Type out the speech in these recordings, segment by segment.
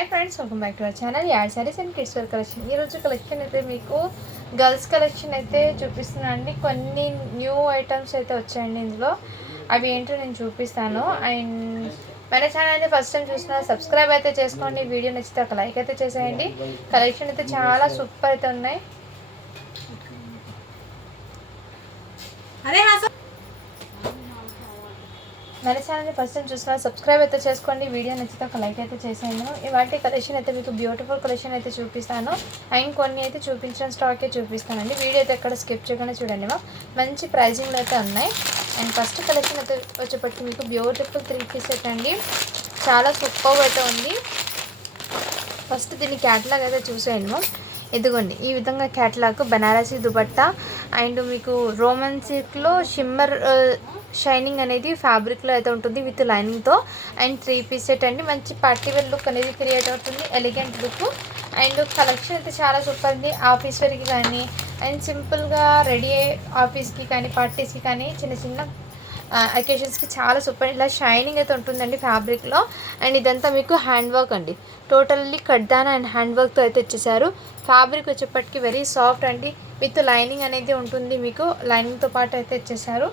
Hi friends, welcome back to our channel ad sarees and kids wear collection. ఈరోజు collection అయితే మీకు girls collection అయితే చూపిస్తున్నాను అండి. కొన్ని న్యూ ఐటమ్స్ అయితే వచ్చాయండి ఇందులో. అవి ఏంటో నేను చూపిస్తాను. అండ్ మన ఛానల్ అయితే ఫస్ట్ టైం చూసిన సబ్స్క్రైబ్ అయితే చేసుకోండి. వీడియో నచ్చితే ఒక లైక్ అయితే చేసేయండి. కలెక్షన్ అయితే చాలా సూపర్ అయితే ఉన్నాయి. మన ఛానల్ని ఫస్ట్ టైం చూసిన సబ్స్క్రైబ్ అయితే చేసుకోండి. వీడియో నచ్చితే ఒక లైక్ అయితే చేసాను. ఇవాటి కలెక్షన్ అయితే మీకు బ్యూటిఫుల్ కలెక్షన్ అయితే చూపిస్తాను. అండ్ కొన్ని అయితే చూపించిన స్టాకే చూపిస్తానండి. వీడియో అయితే ఎక్కడ స్కిప్ చేయకుండా చూడండి. మంచి ప్రైజింగ్లో అయితే ఉన్నాయి. అండ్ ఫస్ట్ కలెక్షన్ అయితే వచ్చేప్పటికి మీకు బ్యూటిఫుల్ 3 పీస్ సెట్ అండి. చాలా సూపర్ అయితే ఉంది. ఫస్ట్ దీని క్యాటలాగ్ అయితే చూసేయండి. ఇదిగోండి, ఈ విధంగా క్యాటలాగ్ బనారసీ దుపట్టా అండ్ మీకు రోమన్ సిల్క్లో షిమ్మర్ షైనింగ్ అనేది ఫ్యాబ్రిక్లో అయితే ఉంటుంది విత్ లైనింగ్తో. అండ్ 3 పీస్ సెట్ అండి. మంచి పార్టీవేర్ లుక్ అనేది క్రియేట్ అవుతుంది, ఎలిగెంట్ లుక్. అండ్ కలెక్షన్ అయితే చాలా సూపర్ ఉంది. ఆఫీస్ వేర్కి కానీ అండ్ సింపుల్గా రెడీ ఆఫీస్కి కానీ పార్టీస్కి కానీ చిన్న చిన్న అకేషన్స్కి చాలా సూపర్. ఇలా షైనింగ్ అయితే ఉంటుందండి ఫ్యాబ్రిక్లో. అండ్ ఇదంతా మీకు హ్యాండ్ వర్క్ అండి. టోటల్లీ కడ్దానా అండ్ హ్యాండ్ వర్క్తో అయితే ఇచ్చేసారు. ఫ్యాబ్రిక్ వచ్చేప్పటికి వెరీ సాఫ్ట్ అండి, విత్ లైనింగ్ అనేది ఉంటుంది. మీకు లైనింగ్తో పాటు అయితే ఇచ్చేసారు.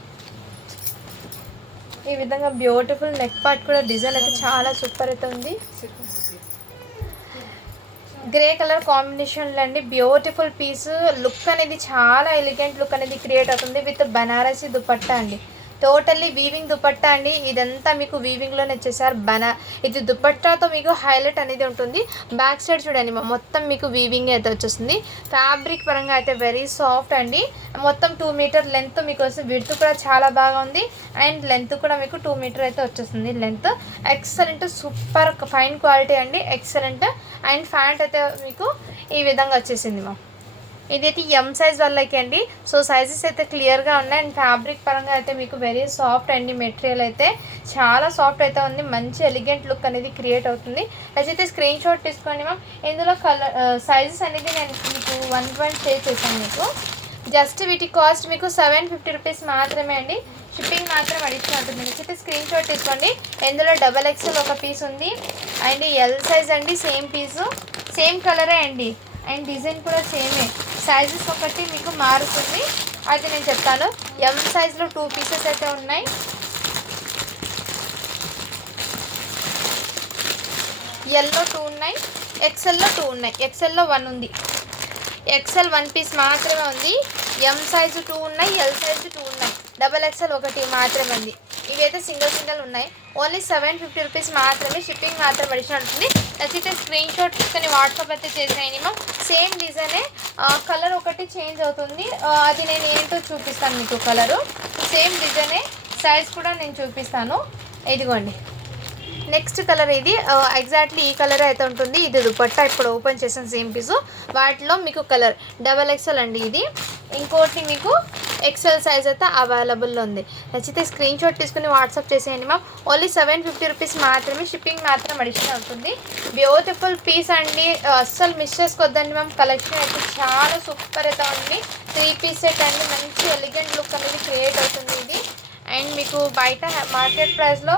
ఈ విధంగా బ్యూటిఫుల్ నెక్ పార్ట్ కూడా డిజైన్ అయితే చాలా సూపర్ అయితే ఉంది. గ్రే కలర్ కాంబినేషన్లో అండి. బ్యూటిఫుల్ పీస్ లుక్ అనేది చాలా ఎలిగెంట్ లుక్ అనేది క్రియేట్ అవుతుంది విత్ బనారసీ దుపట్టా అండి. టోటల్లీ వీవింగ్ దుపట్టా అండి. ఇదంతా మీకు వీవింగ్లోనే వచ్చేసారు. ఇది దుపట్టాతో మీకు హైలైట్ అనేది ఉంటుంది. బ్యాక్ సైడ్ చూడండి, మొత్తం మీకు వీవింగ్ అయితే వచ్చేస్తుంది. ఫ్యాబ్రిక్ పరంగా అయితే వెరీ సాఫ్ట్ అండి. మొత్తం 2 మీటర్ లెంత్ మీకు వస్తుంది. విడ్త్ కూడా చాలా బాగా ఉంది. అండ్ లెంత్ కూడా మీకు 2 మీటర్ అయితే వచ్చేస్తుంది length. Excellent super fine quality అండి, ఎక్సలెంట్. అండ్ ప్యాంట్ అయితే మీకు ఈ విధంగా వచ్చేసింది. ఇదైతే ఎం సైజ్ వాళ్ళకి అండి. సో సైజెస్ అయితే క్లియర్గా ఉన్నాయి. అండ్ ఫ్యాబ్రిక్ పరంగా అయితే మీకు వెరీ సాఫ్ట్ అండి. మెటీరియల్ అయితే చాలా సాఫ్ట్ అయితే ఉంది. మంచి ఎలిగెంట్ లుక్ అనేది క్రియేట్ అవుతుంది. అయితే స్క్రీన్ షాట్ తీసుకోండి ఇందులో కలర్ సైజెస్ అనేది నేను మీకు 1 షేర్ చేశాను. మీకు జస్ట్ వీటి కాస్ట్ మీకు 750 రూపీస్ మాత్రమే అండి. షిప్పింగ్ మాత్రం అడిషనల్ ఉంటుంది. అయితే స్క్రీన్ షాట్ తీసుకోండి. ఇందులో XXL ఒక పీస్ ఉంది. అండ్ ఎల్ సైజ్ అండి. సేమ్ పీసు, సేమ్ కలరే అండి. అండ్ డిజైన్ కూడా సేమే. సైజెస్ ఒకటి మీకు మారుతుంది, అది నేను చెప్తాను. ఎం సైజ్లో 2 పీసెస్ అయితే ఉన్నాయి. ఎల్లో 2 ఉన్నాయి, ఎక్సెల్లో 2 ఉన్నాయి. ఎక్సెల్లో 1 ఉంది. ఎక్సెల్ 1 పీస్ మాత్రమే ఉంది. ఎం సైజు 2 ఉన్నాయి, ఎల్ సైజు 2 ఉన్నాయి. XXL ఒకటి మాత్రమే ఉంది. ఇవైతే సింగిల్ ఉన్నాయి. ఓన్లీ 750 రూపీస్ మాత్రమే. షిప్పింగ్ మాత్రం అడిషనల్ ఉంటుంది. నచ్చితే స్క్రీన్ షాట్ తీసుకొని వాట్సాప్ అయితే చేసేయండి. సేమ్ డిజైనే, కలర్ ఒకటి చేంజ్ అవుతుంది. అది నేను ఏంటో చూపిస్తాను మీకు. కలరు సేమ్ డిజైనే, సైజ్ కూడా నేను చూపిస్తాను. ఇదిగోండి నెక్స్ట్ కలర్. ఇది ఎగ్జాక్ట్లీ ఈ కలర్ అయితే ఉంటుంది. ఇది దుపట్టా ఇప్పుడు ఓపెన్ చేసిన సేమ్ పీసు. వాటిలో మీకు కలర్ XXL అండి. ఇది ఇంకోటి మీకు ఎక్సెల్ సైజ్ అయితే అవైలబుల్లో ఉంది. నచ్చితే స్క్రీన్ షాట్ తీసుకుని వాట్సాప్ చేసేయండి ఓన్లీ 750 రూపీస్ మాత్రమే. షిప్పింగ్ మాత్రం అడిషనల్ అవుతుంది. బ్యూటిఫుల్ పీస్ అండి, అస్సలు మిస్ చేసుకోవద్దండి కలెక్షన్ అయితే చాలా సూపర్ అయితే ఉంది. 3 పీస్ సెట్ అండి. మంచి ఎలిగెంట్ లుక్ అనేది క్రియేట్ అవుతుంది ఇది. అండ్ మీకు బయట మార్కెట్ ప్రైస్లో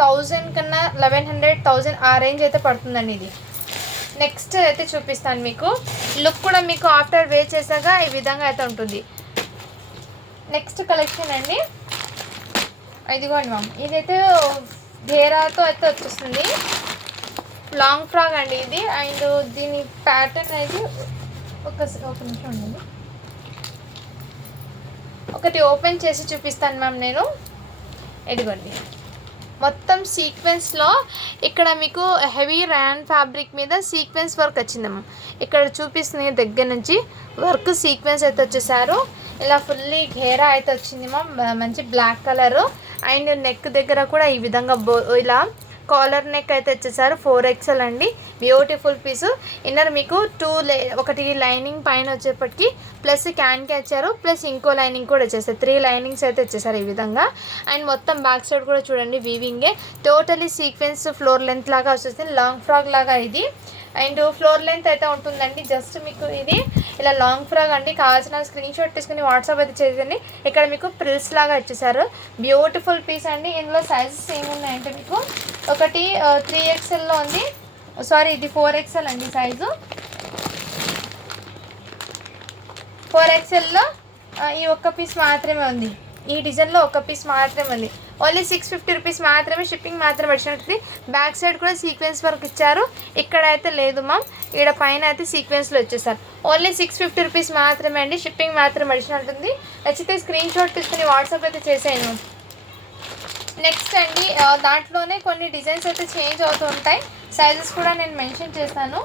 1000 కన్నా 1100, 1000 ఆ రేంజ్ అయితే పడుతుందండి ఇది. నెక్స్ట్ అయితే చూపిస్తాను మీకు. లుక్ కూడా మీకు ఆఫ్టర్ వేర్ చేసాక ఈ విధంగా అయితే ఉంటుంది. నెక్స్ట్ కలెక్షన్ అండి. ఇదిగోండి ఇదైతే ఘేరాతో అయితే వచ్చేస్తుంది. లాంగ్ ఫ్రాక్ అండి ఇది. అండ్ దీని ప్యాటర్న్ అనేది ఒక నిమిషం ఉండండి. ఒకటి ఓపెన్ చేసి చూపిస్తాను నేను. ఇదిగోండి మొత్తం సీక్వెన్స్లో ఇక్కడ మీకు హెవీ ర్యాన్ ఫ్యాబ్రిక్ మీద సీక్వెన్స్ వర్క్ వచ్చిందమ్మ. ఇక్కడ చూపిస్తుంది దగ్గర నుంచి వర్క్ సీక్వెన్స్ అయితే వచ్చేసారు. ఇలా ఫుల్లీ ఘేరా అయితే వచ్చింది మంచి బ్లాక్ కలరు. అండ్ నెక్ దగ్గర కూడా ఈ విధంగా ఇలా కాలర్ నెక్ అయితే వచ్చేసారు. 4XL అండి. బ్యూటిఫుల్ పీసు. ఇన్నర్ మీకు ఒకటి లైనింగ్ పైన వచ్చేప్పటికి ప్లస్ క్యాన్కి వచ్చారు, ప్లస్ ఇంకో లైనింగ్ కూడా వచ్చేసారు. 3 లైనింగ్స్ అయితే వచ్చేసారు ఈ విధంగా. అండ్ మొత్తం బ్యాక్ సైడ్ కూడా చూడండి వీవింగే. టోటలీ సీక్వెన్స్ ఫ్లోర్ లెంత్ లాగా వచ్చేసింది. లాంగ్ ఫ్రాక్ లాగా ఇది. అండ్ ఫ్లోర్ లెంత్ అయితే ఉంటుందండి. జస్ట్ మీకు ఇది ఇలా లాంగ్ ఫ్రాక్ అండి. కావాల్సిన స్క్రీన్ షాట్ తీసుకుని వాట్సాప్ అయితే చేయండి. ఇక్కడ మీకు ప్రిల్స్ లాగా వచ్చేసారు. బ్యూటిఫుల్ పీస్ అండి. ఇందులో సైజెస్ ఏమున్నాయంటే మీకు ఒకటి 3XLలో ఉంది, సారీ ఇది 4XL అండి సైజు. 4XLలో ఈ ఒక్క పీస్ మాత్రమే ఉంది. ఈ డిజైన్లో ఒక పీస్ మాత్రమే ఉంది. ఓన్లీ 650 రూపీస్ మాత్రమే. షిప్పింగ్ మాత్రం వచ్చినట్టు. బ్యాక్ సైడ్ కూడా సీక్వెన్స్ వర్క్ ఇచ్చారు. ఇక్కడ అయితే లేదు మ్యామ్, ఇక్కడ పైన అయితే సీక్వెన్స్లో వచ్చేసారు. ఓన్లీ 650 రూపీస్ మాత్రమే అండి. షిప్పింగ్ మాత్రం వచ్చినట్టుంది. నచ్చితే స్క్రీన్ షాట్ తీసుకుని వాట్సాప్ అయితే చేసేయను. నెక్స్ట్ అండి దాంట్లోనే కొన్ని డిజైన్స్ అయితే చేంజ్ అవుతూ ఉంటాయి. సైజెస్ కూడా నేను మెన్షన్ చేస్తాను.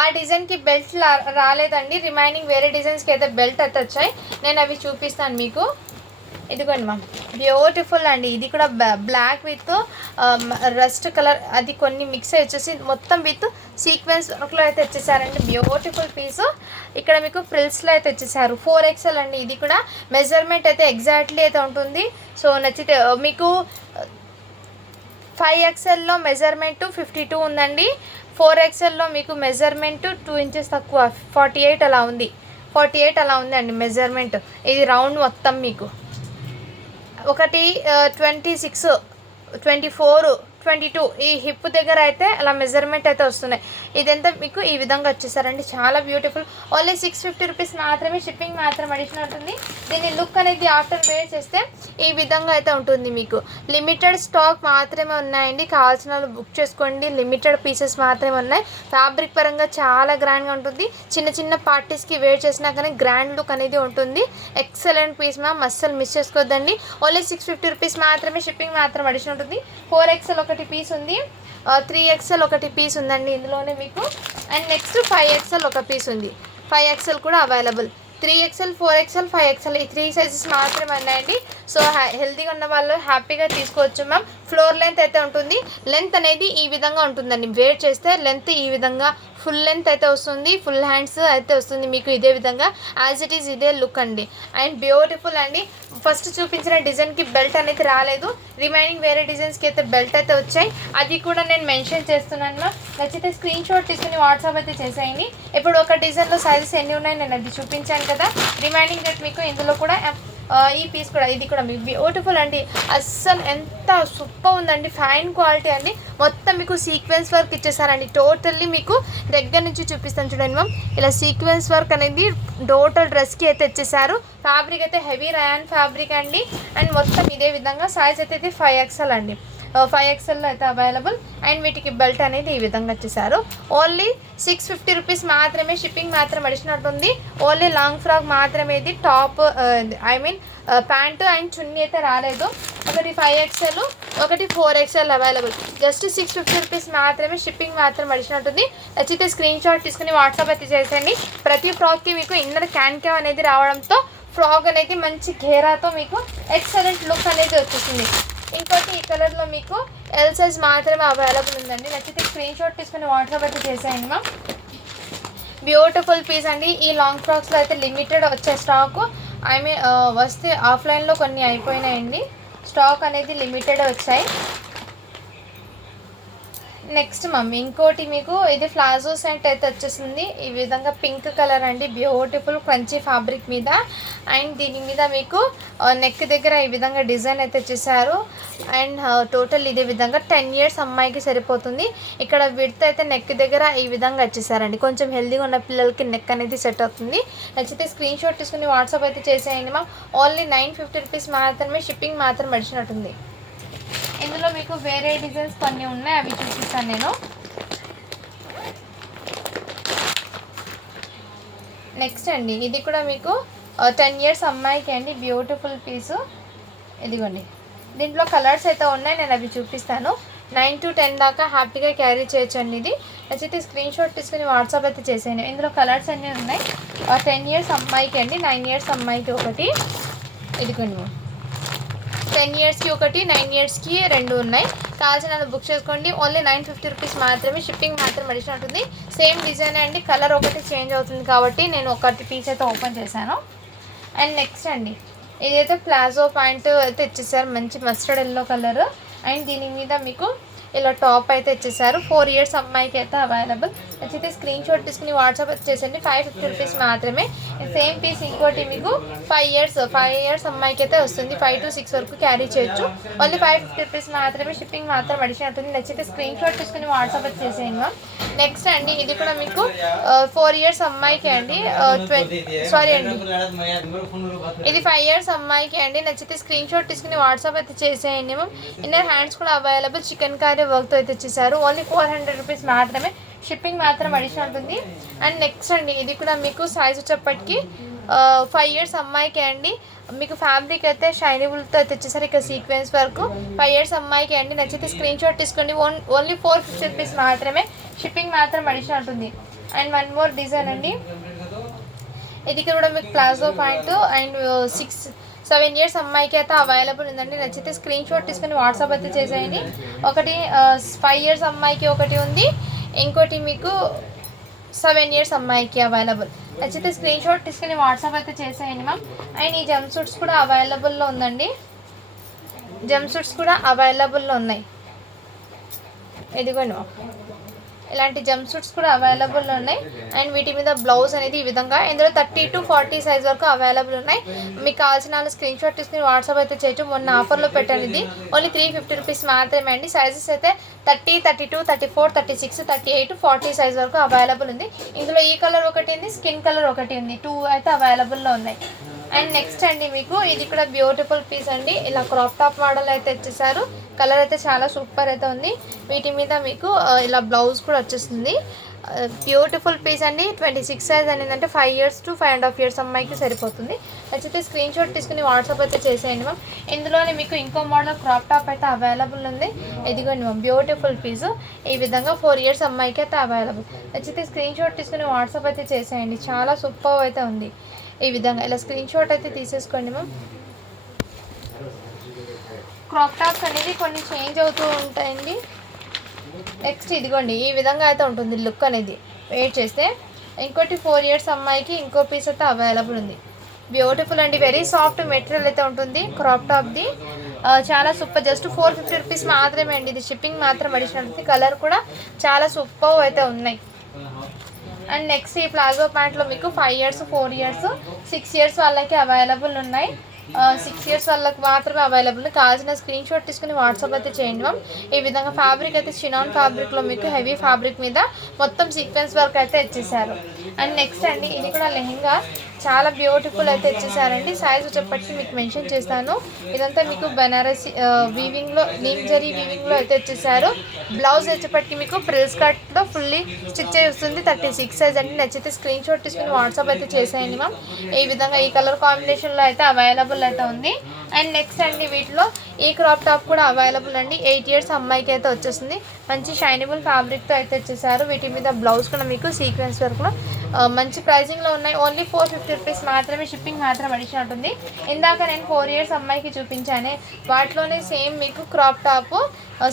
ఆ డిజైన్కి బెల్ట్ రాలేదండి. రిమైనింగ్ వేరే డిజైన్స్కి అయితే బెల్ట్ అయితే వచ్చాయి. నేను అవి చూపిస్తాను మీకు. ఇదిగోండి మ్యామ్, బ్యూటిఫుల్ అండి. ఇది కూడా బ్లాక్ విత్ రస్ట్ కలర్ అది కొన్ని మిక్స్ అయ్యి వచ్చేసి మొత్తం విత్ సీక్వెన్స్ వర్క్లో అయితే వచ్చేసారండి. బ్యూటిఫుల్ పీసు. ఇక్కడ మీకు ఫ్రిల్స్లో అయితే వచ్చేసారు. 4XL అండి. ఇది కూడా మెజర్మెంట్ అయితే ఎగ్జాక్ట్లీ అయితే ఉంటుంది. సో నచ్చితే మీకు 5XLలో మెజర్మెంట్ 52 ఉందండి. 4XLలో మీకు మెజర్మెంట్ 2 ఇంచెస్ తక్కువ 48 అలా ఉంది. 48 అలా ఉంది అండి మెజర్మెంట్. ఇది రౌండ్ మొత్తం మీకు ఒకటి 26, 24, 22 ఈ హిప్ దగ్గర అయితే అలా మెజర్మెంట్ అయితే వస్తున్నాయి. ఇదంతా మీకు ఈ విధంగా వచ్చేసారండి. చాలా బ్యూటిఫుల్. ఓన్లీ 650 రూపీస్ మాత్రమే. షిప్పింగ్ మాత్రం అడిషనల్ ఉంటుంది. దీని లుక్ అనేది ఆఫ్టర్ వేర్ చేస్తే ఈ విధంగా అయితే ఉంటుంది. మీకు లిమిటెడ్ స్టాక్ మాత్రమే ఉన్నాయండి. కావాల్సిన వాళ్ళు బుక్ చేసుకోండి. లిమిటెడ్ పీసెస్ మాత్రమే ఉన్నాయి. ఫ్యాబ్రిక్ పరంగా చాలా గ్రాండ్గా ఉంటుంది. చిన్న చిన్న పార్టీస్కి వేర్ చేసినా కానీ గ్రాండ్ లుక్ అనేది ఉంటుంది. ఎక్సలెంట్ పీస్ మ్యామ్, అస్సలు మిస్ చేసుకోవద్దండి. ఓన్లీ 650 రూపీస్ మాత్రమే. షిప్పింగ్ మాత్రం అడిషనల్ ఉంటుంది. 4XL ఒకటి పీస్ ఉంది. 3XL ఒకటి పీస్ ఉందండి ఇందులోనే మీకు. అండ్ నెక్స్ట్ 5XL ఒక పీస్ ఉంది. 5XL కూడా అవైలబుల్. 3XL, 4XL, 5XL ఈ 3 సైజెస్ మాత్రమే ఉన్నాయండి. సో హెల్తీగా ఉన్న వాళ్ళు హ్యాపీగా తీసుకోవచ్చు మ్యామ్. ఫ్లోర్ లెంత్ అయితే ఉంటుంది. లెంత్ అనేది ఈ విధంగా ఉంటుందండి. వేర్ చేస్తే లెంత్ ఈ విధంగా ఫుల్ లెంత్ అయితే వస్తుంది. ఫుల్ హ్యాండ్స్ అయితే వస్తుంది మీకు ఇదే విధంగా. యాజ్ ఇట్ ఈజ్ ఇదే లుక్ అండి. అండ్ బ్యూటిఫుల్ అండి. ఫస్ట్ చూపించిన డిజైన్కి బెల్ట్ అనేది రాలేదు. రిమైనింగ్ వేరే డిజైన్స్కి అయితే బెల్ట్ అయితే వచ్చాయి. అది కూడా నేను మెన్షన్ చేస్తున్నాను మ్యామ్. నచ్చితే స్క్రీన్ షాట్ తీసుకుని వాట్సాప్ అయితే చేసేయండి. ఇప్పుడు ఒక డిజైన్లో సైజెస్ ఎన్ని ఉన్నాయి నేను అది చూపించాను కదా. రిమైనింగ్ రేట్ మీకు ఇందులో కూడా ఈ పీస్ కూడా ఇది కూడా మీకు బ్యూటిఫుల్ అండి. అస్సలు ఎంత సూపర్ ఉందండి. ఫైన్ క్వాలిటీ అండి. మొత్తం మీకు సీక్వెన్స్ వర్క్ ఇచ్చేసారండి. టోటల్లీ మీకు దగ్గర నుంచి చూపిస్తాను చూడండి మ్యామ్. ఇలా సీక్వెన్స్ వర్క్ అనేది టోటల్ డ్రెస్కి అయితే ఇచ్చేసారు. ఫ్యాబ్రిక్ అయితే హెవీ రయాన్ ఫ్యాబ్రిక్ అండి. అండ్ మొత్తం ఇదే విధంగా సైజ్ అయితే 5XL అండి. 5XLలో అయితే అవైలబుల్. అండ్ వీటికి బెల్ట్ అనేది ఈ విధంగా వచ్చేసారు. ఓన్లీ 650 రూపీస్ మాత్రమే. షిప్పింగ్ మాత్రం అడిషనల్ ఉంది. ఓన్లీ లాంగ్ ఫ్రాక్ మాత్రమే. ఇది టాప్ ప్యాంటు అండ్ చున్నీ అయితే రాలేదు. ఒకటి 5XL, ఒకటి 4XL అవైలబుల్. జస్ట్ 650 రూపీస్ మాత్రమే. షిప్పింగ్ మాత్రం అడిషనల్ ఉంది. నచ్చితే స్క్రీన్ షాట్ తీసుకుని వాట్సాప్ అయితే చేసేయండి. ప్రతి ఫ్రాక్కి మీకు ఇన్నర్ క్యాన్ అనేది రావడంతో ఫ్రాక్ అనేది మంచి ఘేరాతో మీకు ఎక్సలెంట్ లుక్ అనేది వచ్చేసింది. ఇంకోటి ఈ కలర్లో మీకు ఎల్ సైజ్ మాత్రమే అవైలబుల్ ఉందండి. నచ్చితే స్క్రీన్ షాట్ తీసుకుని వాట్సాప్ అయితే చేసేయండి మ్యామ్. బ్యూటిఫుల్ పీస్ అండి. ఈ లాంగ్ ఫ్రాక్స్లో అయితే లిమిటెడ్ వచ్చే స్టాకు వస్తే ఆఫ్లైన్లో కొన్ని అయిపోయినాయండి. స్టాక్ అనేది లిమిటెడ్ వచ్చాయి. నెక్స్ట్ మమ్మీ ఇంకోటి మీకు ఇది ప్లాజో సెట్ అయితే వచ్చేసింది. ఈ విధంగా పింక్ కలర్ అండి. బ్యూటిఫుల్ క్రంచీ ఫ్యాబ్రిక్ మీద. అండ్ దీని మీద మీకు నెక్ దగ్గర ఈ విధంగా డిజైన్ అయితే వచ్చేసారు. అండ్ టోటల్ ఇదే విధంగా 10 ఇయర్స్ అమ్మాయికి సరిపోతుంది. ఇక్కడ విడ్త్ అయితే నెక్ దగ్గర ఈ విధంగా వచ్చేసారండి. కొంచెం హెల్దీగా ఉన్న పిల్లలకి నెక్ అనేది సెట్ అవుతుంది. నచ్చితే స్క్రీన్ షాట్ తీసుకుని వాట్సాప్ అయితే చేసేయండి మ్యామ్. ఓన్లీ 950 రూపీస్ మాత్రమే. షిప్పింగ్ మాత్రం పడిచినట్టుంది. ఇందులో మీకు వేరే డిజైన్స్ కొన్ని ఉన్నాయి, అవి చూపిస్తాను నేను. నెక్స్ట్ అండి ఇది కూడా మీకు 10 ఇయర్స్ అమ్మాయికి అండి. బ్యూటిఫుల్ పీసు. ఇదిగోండి దీంట్లో కలర్స్ అయితే ఉన్నాయి, నేను అవి చూపిస్తాను. 9 to 10 దాకా హ్యాపీగా క్యారీ చేయొచ్చు అండి. ఇది నచ్చితే స్క్రీన్ షాట్ తీసుకుని వాట్సాప్ అయితే చేసేయండి. ఇందులో కలర్స్ అన్నీ ఉన్నాయి. 10 ఇయర్స్ అమ్మాయికి అండి. 9 ఇయర్స్ అమ్మాయికి ఒకటి. ఇదిగోండి 10 ఇయర్స్కి ఒకటి, 9 ఇయర్స్కి 2 ఉన్నాయి. కావాల్సిన బుక్ చేసుకోండి. ఓన్లీ 950 రూపీస్ మాత్రమే. షిప్పింగ్ మాత్రం అడిషనల్ ఉంటుంది. సేమ్ డిజైన్ అండి. కలర్ ఒకటి చేంజ్ అవుతుంది కాబట్టి నేను ఒకటి పీస్ అయితే ఓపెన్ చేశాను. అండ్ నెక్స్ట్ అండి ఇదైతే ప్లాజో ప్యాంట్ అయితే ఇచ్చేసారు. మంచి మస్టర్డ్ ఎల్లో కలర్. అండ్ దీని మీద మీకు ఇలా టాప్ అయితే ఇచ్చేసారు. 4 ఇయర్స్ అమ్మాయికి అయితే అవైలబుల్. నచ్చితే స్క్రీన్ షాట్ తీసుకుని వాట్సాప్ వచ్చేసండి. 550 రూపీస్ మాత్రమే. సేమ్ పీస్ ఇంకోటి మీకు 5 ఇయర్స్ అమ్మాయికి అయితే వస్తుంది. 5 to 6 వరకు క్యారీ చేయొచ్చు. ఓన్లీ 550 రూపీస్ మాత్రమే. షిప్పింగ్ మాత్రం అడిషన్ ఉంటుంది. నచ్చితే స్క్రీన్ షాట్ తీసుకుని వాట్సాప్ వచ్చేసేయండి. నెక్స్ట్ అండి ఇది కూడా మీకు 4 ఇయర్స్ అమ్మాయికి అండి, ఇది 5 ఇయర్స్ అమ్మాయికి అండి. నచ్చితే స్క్రీన్ షాట్ తీసుకుని వాట్సాప్ అయితే చేసేయండి. ఇన్నర్ హ్యాండ్స్ కూడా అవైలబుల్ చికెన్ కర్రీ వర్క్తో అయితే ఇచ్చేసారు. ఓన్లీ 400 రూపీస్ మాత్రమే. షిప్పింగ్ మాత్రం అడిషన్ ఉంటుంది. అండ్ నెక్స్ట్ అండి ఇది కూడా మీకు సైజ్ వచ్చేప్పటికి 5 ఇయర్స్ అమ్మాయికి అండి. మీకు ఫ్యాబ్రిక్ అయితే షైనబుల్తో అయితే ఇచ్చేసారు. ఇక సీక్వెన్స్ వరకు 5 ఇయర్స్ అమ్మాయికి అండి. నచ్చితే స్క్రీన్ షాట్ తీసుకోండి. ఓన్లీ 450 రూపీస్ మాత్రమే. షిప్పింగ్ మాత్రం అడిషన్ ఉంటుంది. అండ్ 1 మోర్ డిజైన్ అండి. ఇది కూడా మీకు ప్లాజో పాయింట్ అండ్ 7 ఇయర్స్ అమ్మాయికి అయితే అవైలబుల్ ఉందండి. నచ్చితే స్క్రీన్ షాట్ తీసుకుని వాట్సాప్ అయితే చేసేయండి. ఒకటి 5 ఇయర్స్ అమ్మాయికి ఒకటి ఉంది, ఇంకోటి మీకు 7 ఇయర్స్ అమ్మాయికి అవైలబుల్. నచ్చితే స్క్రీన్ షాట్ తీసుకుని వాట్సాప్ అయితే చేసేయండి మ్యామ్. అండ్ ఈ జంప్ సూట్స్ కూడా అవైలబుల్లో ఉందండి. జంప్ సూట్స్ కూడా అవైలబుల్లో ఉన్నాయి. ఇదిగోండి ఇలాంటి జంప్ సూట్స్ కూడా అవైలబుల్లో ఉన్నాయి. అండ్ వీటి మీద బ్లౌజ్ అనేది ఈ విధంగా ఇందులో 30 to 40 సైజ్ వరకు అవైలబుల్ ఉన్నాయి. మీకు కావాల్సిన వాళ్ళు స్క్రీన్ షాట్ తీసుకుని వాట్సాప్ అయితే చేయొచ్చు. మొన్న ఆఫర్లో పెట్టాను. ఇది ఓన్లీ 350 రూపీస్ మాత్రమే అండి. సైజెస్ అయితే 30, 32, 34, 36, 38, 40 సైజ్ వరకు అవైలబుల్ ఉంది. ఇందులో ఈ కలర్ ఒకటి ఉంది, స్కిన్ కలర్ ఒకటి ఉంది. 2 అయితే అవైలబుల్లో ఉన్నాయి. అండ్ నెక్స్ట్ అండి మీకు ఇది కూడా బ్యూటిఫుల్ పీస్ అండి. ఇలా క్రాప్ టాప్ మోడల్ అయితే ఇచ్చేసారు. కలర్ అయితే చాలా సూపర్ అయితే ఉంది. వీటి మీద మీకు ఇలా బ్లౌజ్ కూడా వచ్చేస్తుంది. బ్యూటిఫుల్ పీస్ అండి. 26 సైజ్ అనేది అంటే 5 ఇయర్స్ to 5.5 ఇయర్స్ అమ్మాయికి సరిపోతుంది. నచ్చితే స్క్రీన్ షాట్ తీసుకుని వాట్సాప్ అయితే చేసేయండి మ్యామ్. ఇందులోనే మీకు ఇంకో మోడల్ క్రాప్ టాప్ అయితే అవైలబుల్ ఉంది. ఇదిగోండి మ్యామ్ బ్యూటిఫుల్ పీస్. ఈ విధంగా 4 ఇయర్స్ అమ్మాయికి అయితే అవైలబుల్. నచ్చితే స్క్రీన్ షాట్ తీసుకుని వాట్సాప్ అయితే చేసేయండి. చాలా సూపర్ అయితే ఉంది. ఈ విధంగా ఇలా స్క్రీన్ షాట్ అయితే తీసేసుకోండి మ్యామ్. క్రాప్ టాప్స్ అనేది కొన్ని చేంజ్ అవుతూ ఉంటాయండి. నెక్స్ట్ ఇదిగోండి ఈ విధంగా అయితే ఉంటుంది లుక్ అనేది వెయిట్ చేస్తే. ఇంకోటి 4 ఇయర్స్ అమ్మాయికి ఇంకో పీస్ అయితే అవైలబుల్ ఉంది. బ్యూటిఫుల్ అండి. వెరీ సాఫ్ట్ మెటీరియల్ అయితే ఉంటుంది క్రాప్ టాప్ది. చాలా సూపర్. జస్ట్ 450 రూపీస్ మాత్రమే అండి. ఇది షిప్పింగ్ మాత్రం అడిషనల్ ఉంటుంది. కలర్ కూడా చాలా సూపర్ అయితే ఉన్నాయి. అండ్ నెక్స్ట్ ఈ ప్లాజో ప్యాంట్లో మీకు 5 ఇయర్స్, 4 ఇయర్స్, 6 ఇయర్స్ వాళ్ళకి అవైలబుల్ ఉన్నాయి. 6 ఇయర్స్ వాళ్ళకి మాత్రమే అవైలబుల్. కావాల్సిన స్క్రీన్ షాట్ తీసుకుని వాట్సాప్ అయితే చేయండి మ్యామ్. ఈ విధంగా ఫ్యాబ్రిక్ అయితే చినాన్ ఫ్యాబ్రిక్లో మీకు హెవీ ఫ్యాబ్రిక్ మీద మొత్తం సీక్వెన్స్ వర్క్ అయితే ఇచ్చేసారు. అండ్ నెక్స్ట్ అండి ఇది కూడా లెహెంగా చాలా బ్యూటిఫుల్ అయితే ఇచ్చేసారండి. సైజ్ వచ్చేప్పటికి మీకు మెన్షన్ చేస్తాను. ఇదంతా మీకు బనారసి వీవింగ్లో, నీమ్ జరీ వీవింగ్లో అయితే ఇచ్చేసారు. బ్లౌజ్ వచ్చేప్పటికి మీకు ప్రిల్స్ కట్లో ఫుల్లీ స్టిచ్ అయి వస్తుంది. 36 సైజ్ అండి. నచ్చితే స్క్రీన్ షాట్ తీసుకుని వాట్సాప్ అయితే చేసేయండి మ్యామ్. ఈ విధంగా ఈ కలర్ కాంబినేషన్లో అయితే అవైలబుల్ అయితే ఉంది. అండ్ నెక్స్ట్ అండి వీటిలో ఈ క్రాప్ టాప్ కూడా అవైలబుల్ అండి. 8 ఇయర్స్ అమ్మాయికి అయితే వచ్చేస్తుంది. మంచి షైనబుల్ ఫ్యాబ్రిక్తో అయితే వచ్చేసారు. వీటి మీద బ్లౌజ్ కూడా మీకు సీక్వెన్స్ వర్క్లో మంచి ప్రైజింగ్లో ఉన్నాయి. ఓన్లీ 450 రూపీస్ మాత్రమే. షిప్పింగ్ మాత్రం అడిషన్ ఉంటుంది. ఇందాక నేను 4 ఇయర్స్ అమ్మాయికి చూపించాను. వాటిలోనే సేమ్ మీకు క్రాప్ టాప్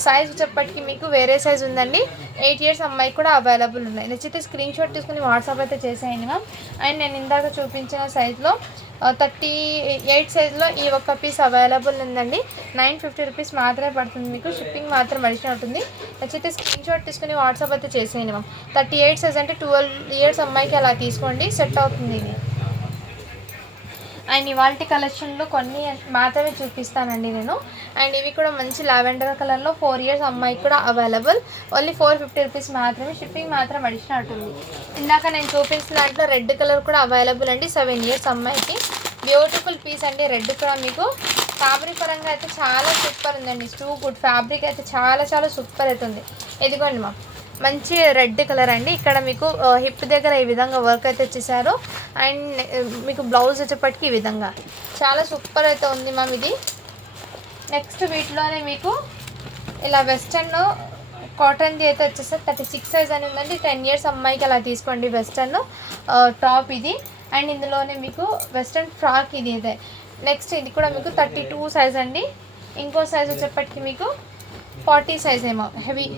సైజ్ వచ్చేప్పటికి మీకు వేరే సైజ్ ఉందండి. 8 ఇయర్స్ అమ్మాయికి కూడా అవైలబుల్ ఉన్నాయి. నచ్చితే స్క్రీన్ షాట్ తీసుకుని వాట్సాప్ అయితే చేసేయండి మ్యామ్. అండ్ నేను ఇందాక చూపించిన సైజ్లో 38 సైజ్లో ఈ ఒక్క పీస్ అవైలబుల్ ఉందండి. 950 రూపీస్ మాత్రమే పడుతుంది. మీకు షిప్పింగ్ మాత్రం అడిషన్ ఉంటుంది. నచ్చితే స్క్రీన్ షాట్ తీసుకుని వాట్సాప్ అయితే చేసేయండి మ్యామ్. 38 సైజ్ అంటే 12 ఇయర్స్ అమ్మాయికి అలా తీసుకోండి, సెట్ అవుతుంది ఇది. అండ్ ఇవాల్టి కలెక్షన్లో కొన్ని మాత్రమే చూపిస్తానండి నేను. అండ్ ఇవి కూడా మంచి లావెండర్ కలర్లో 4 ఇయర్స్ అమ్మాయికి కూడా అవైలబుల్. ఓన్లీ 450 రూపీస్ మాత్రమే. షిప్పింగ్ మాత్రం అడిషనల్ ఉంటుంది. ఇందాక నేను చూపించిన దాంట్లో రెడ్ కలర్ కూడా అవైలబుల్ అండి. 7 ఇయర్స్ అమ్మాయికి బ్యూటిఫుల్ పీస్ అండి. రెడ్ కూడా మీకు ఫ్యాబ్రిక్ పరంగా అయితే చాలా సూపర్ ఉందండి. టూ గుడ్ ఫ్యాబ్రిక్ అయితే చాలా చాలా సూపర్ అవుతుంది. ఇదిగోండి మా మంచి రెడ్ కలర్ అండి. ఇక్కడ మీకు హిప్ దగ్గర ఈ విధంగా వర్క్ అయితే వచ్చేసారు. అండ్ మీకు బ్లౌజ్ వచ్చేప్పటికి ఈ విధంగా చాలా సూపర్ అయితే ఉంది మ్యామ్ ఇది. నెక్స్ట్ వీటిలోనే మీకు ఇలా వెస్టర్న్ కాటన్ది అయితే వచ్చేసరికి 36 సైజ్ అని ఉందండి. 10 ఇయర్స్ అమ్మాయికి అలా తీసుకోండి. వెస్టర్న్ టాప్ ఇది. అండ్ ఇందులోనే మీకు వెస్టర్న్ ఫ్రాక్ ఇది ఇదే. నెక్స్ట్ ఇది కూడా మీకు 32 సైజ్ అండి. ఇంకో సైజ్ వచ్చేప్పటికి మీకు 40 సైజ్ ఏమో హెవీ.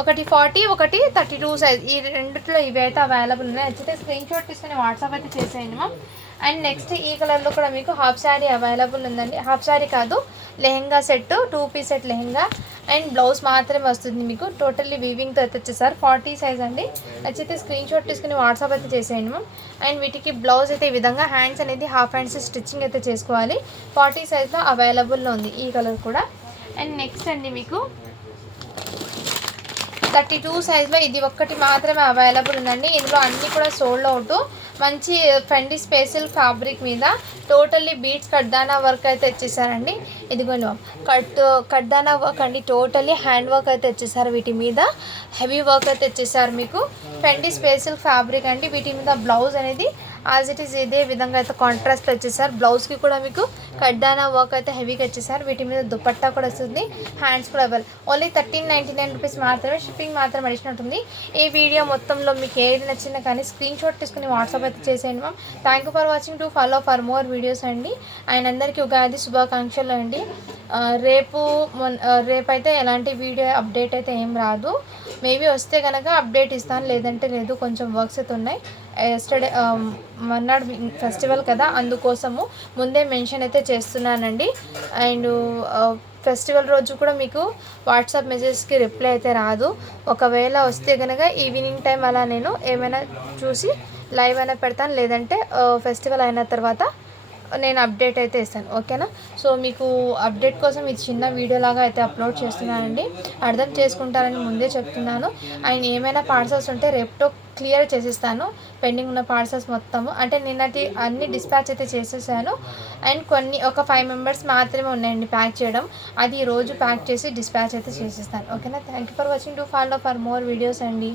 ఒకటి 40, ఒకటి 32 సైజ్. ఈ రెండిట్లో ఇవి అయితే అవైలబుల్ ఉన్నాయి. నచ్చితే స్క్రీన్ షాట్ తీసుకుని వాట్సాప్ అయితే చేసేయండి మ్యామ్. అండ్ నెక్స్ట్ ఈ కలర్లో కూడా మీకు హాఫ్ శారీ అవైలబుల్ ఉందండి. హాఫ్ శారీ కాదు, lehenga set, 2 piece set lehenga. And blouse మాత్రమే వస్తుంది మీకు. టోటల్లీ వీవింగ్తో అయితే వచ్చేసారు. 40 సైజ్ అండి. నచ్చితే స్క్రీన్ షాట్ తీసుకుని వాట్సాప్ అయితే చేసేయండి మ్యామ్. అండ్ వీటికి బ్లౌజ్ అయితే ఈ విధంగా హ్యాండ్స్ అనేది హాఫ్ హ్యాండ్స్ స్టిచ్చింగ్ అయితే చేసుకోవాలి. 40 సైజ్లో అవైలబుల్లో ఉంది ఈ కలర్ కూడా. అండ్ నెక్స్ట్ అండి మీకు 32 సైజ్లో ఇది ఒక్కటి మాత్రమే అవైలబుల్ ఉందండి. ఇందులో అన్నీ కూడా సోల్డ్ అవుట్. మంచి ఫెండీ స్పెషల్ ఫ్యాబ్రిక్ మీద టోటల్లీ బీడ్స్ కడ్దానా వర్క్ అయితే ఇచ్చేసారండి. ఇదిగోండి కడ్దానా వర్క్ అండి. టోటల్లీ హ్యాండ్ వర్క్ అయితే ఇచ్చేసారు. వీటి మీద హెవీ వర్క్ అయితే ఇచ్చేసారు మీకు. ఫెండీ స్పెషల్ ఫ్యాబ్రిక్ అండి. వీటి మీద బ్లౌజ్ అనేది యాజ్ ఇట్ ఈస్ ఇదే విధంగా అయితే కాంట్రాస్ట్ వచ్చేసారు. బ్లౌజ్కి కూడా మీకు కడ్దానా వర్క్ అయితే హెవీగా వచ్చేసారు. వీటి మీద దుపట్టా కూడా వస్తుంది. హ్యాండ్స్ కూడా అవైలబుల్. ఓన్లీ 1399 రూపీస్ మాత్రమే. షిప్పింగ్ మాత్రం అడిషన్ ఉంటుంది. ఈ వీడియో మొత్తంలో మీకు ఏది నచ్చినా కానీ స్క్రీన్ షాట్ తీసుకుని వాట్సాప్ అయితే చేసేయండి ma'am. Thank you for watching. To follow for more videos అండి. అండ్ అందరికీ ఉగాది శుభాకాంక్షలు అండి. రేపైతే ఎలాంటి వీడియో అప్డేట్ అయితే ఏం రాదు. మేబీ వస్తే కనుక అప్డేట్ ఇస్తాను, లేదంటే లేదు. కొంచెం వర్క్స్ అయితే ఉన్నాయి. ఎస్టర్డే మర్నాడు ఫెస్టివల్ కదా, అందుకోసము ముందే మెన్షన్ అయితే చేస్తున్నానండి. అండ్ ఫెస్టివల్ రోజు కూడా మీకు వాట్సాప్ మెసేజ్కి రిప్లై అయితే రాదు. ఒకవేళ వస్తే కనుక ఈవినింగ్ టైం అలా నేను ఏమైనా చూసి లైవ్ అయినా పెడతాను, లేదంటే ఫెస్టివల్ అయిన తర్వాత నేను అప్డేట్ అయితే ఇస్తాను. ఓకేనా? సో మీకు అప్డేట్ కోసం ఇది చిన్న వీడియో లాగా అయితే అప్లోడ్ చేస్తున్నానండి. అర్థం చేసుకుంటారని ముందే చెప్తున్నాను. అండ్ ఏమైనా పార్సల్స్ ఉంటే రేపుతో క్లియర్ చేసేస్తాను. పెండింగ్ ఉన్న పార్సల్స్ మొత్తము అంటే నిన్నటి అన్ని డిస్పాచ్ అయితే చేసేసాను. అండ్ ఒక 5 మెంబర్స్ మాత్రమే ఉన్నాయండి ప్యాక్ చేయడం. అది రోజు ప్యాక్ చేసి డిస్పాచ్ అయితే చేసేస్తాను. ఓకేనా? Thank you for watching. To follow for more videos అండి.